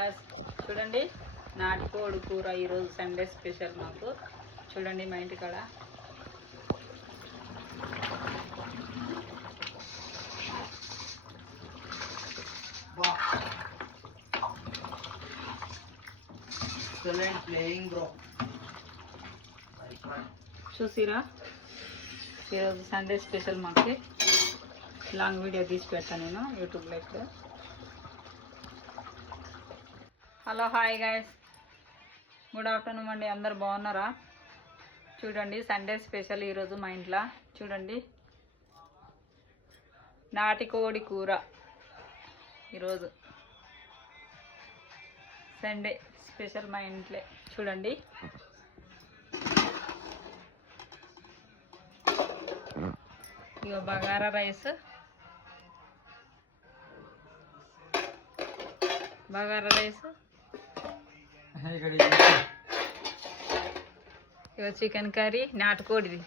Guys చూడండి నాటుకోడి కూర ఈరోజు సండే స్పెషల్ మాకు. చూడండి మా ఇంటి కాడ చూసిరా ఈరోజు సండే స్పెషల్ మాకు. లాంగ్ వీడియో తీసి పెడతాను నేను యూట్యూబ్లో. ఇప్పుడు hello hi guys, good afternoon అండి. అందరు బాగున్నారా? చూడండి సండే స్పెషల్ ఈరోజు మా ఇంట్లో. చూడండి నాటుకోడి కూర ఈరోజు సండే స్పెషల్ మా ఇంట్లో. చూడండి ఇగో బగారా రైస్, ఇగో చికెన్ కర్రీ, నాటుకోడిది.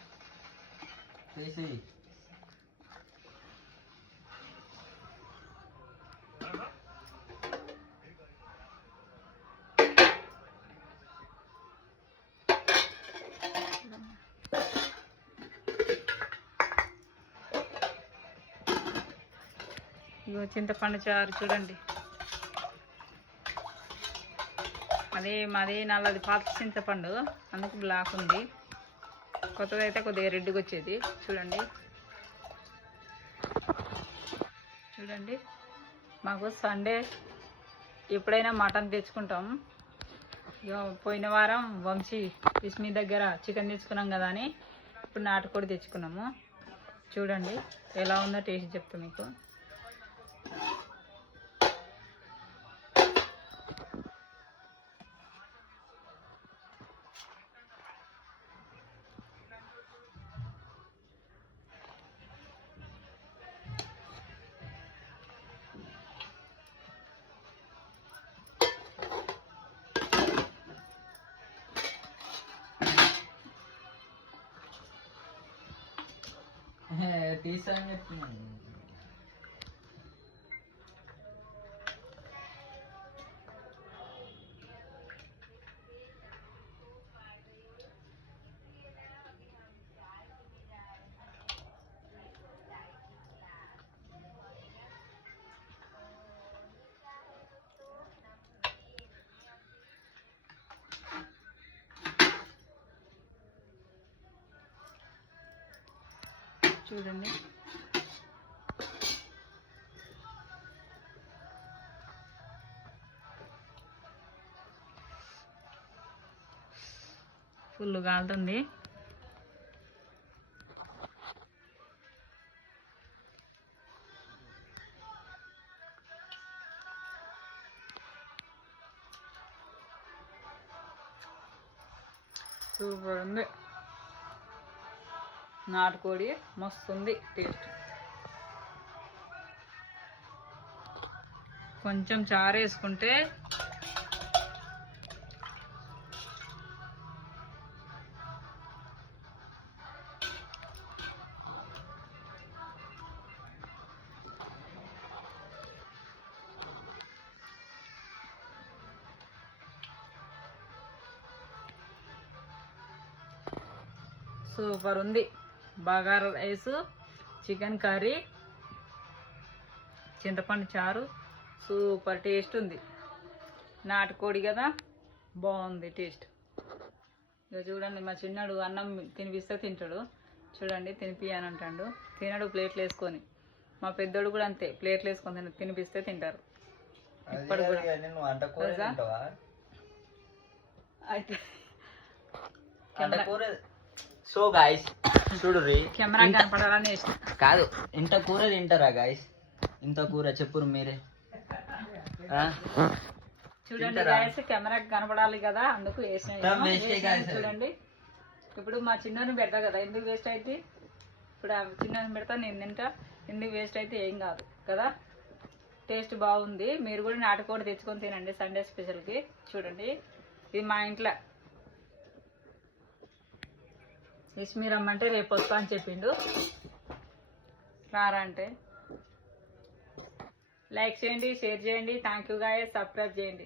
ఇగో చింతపండు చారు. చూడండి మాది నల్లది పాత చింతపండు, అందుకు బ్లాక్ ఉంది. కొత్తదైతే కొద్దిగా రెడ్గా వచ్చేది. చూడండి మాకు సండే ఎప్పుడైనా మటన్ తెచ్చుకుంటాం. ఇక పోయిన వారం వంశీ ఇస్మి దగ్గర చికెన్ తెచ్చుకున్నాం కదా అని ఇప్పుడు నాటుకోడి తెచ్చుకున్నాము. చూడండి ఎలా ఉందో టేస్ట్ చెప్తా మీకు. చూడండి ఫుల్ కాలుతుంది. సూపర్ ఉంది. నాటుకోడి మస్తుంది టేస్ట్. కొంచెం చారు వేసుకుంటే సూపర్ ఉంది. బగారా రైస్, చికెన్ కర్రీ, చింతపండు చారు సూపర్ టేస్ట్ ఉంది. నాటుకోడి కదా, బాగుంది టేస్ట్. ఇక చూడండి మా చిన్నాడు అన్నం తినిపిస్తే తింటాడు. చూడండి తినిపియని అంటాడు, తినడు ప్లేట్లు వేసుకొని. మా పెద్దోడు కూడా అంతే, ప్లేట్లు వేసుకొని తినిపిస్తే తింటారు. ఇప్పుడు కూడా అయితే సో గాయస్ చూడుర్రి, కెమెరా కనపడాలని ఇష్టం కాదు. ఇంత కూర తింటారా గాయస్? ఇంత కూర చెప్పురు మీరే. చూడండి గాయస్, కెమెరాకి కనపడాలి కదా, అందుకు వేసిన. చూడండి ఇప్పుడు మా చిన్నని పెడతా కదా, ఎందుకు వేస్ట్ అయితే? ఇప్పుడు ఆ చిన్నని పెడతా, నేను తింటా, ఎందుకు వేస్ట్ అయితే ఏం కాదు కదా. టేస్ట్ బాగుంది. మీరు కూడా నాటుకోడి తెచ్చుకొని తినండి సండే స్పెషల్కి. చూడండి ఇది మా ఇంట్లో. ఇస్మి రమ్మంటే రేపు వస్తా అని చెప్పిండు. రారా అంటే లైక్ చేయండి, షేర్ చేయండి. థ్యాంక్ యూ గాయ్స్, సబ్స్క్రైబ్ చేయండి.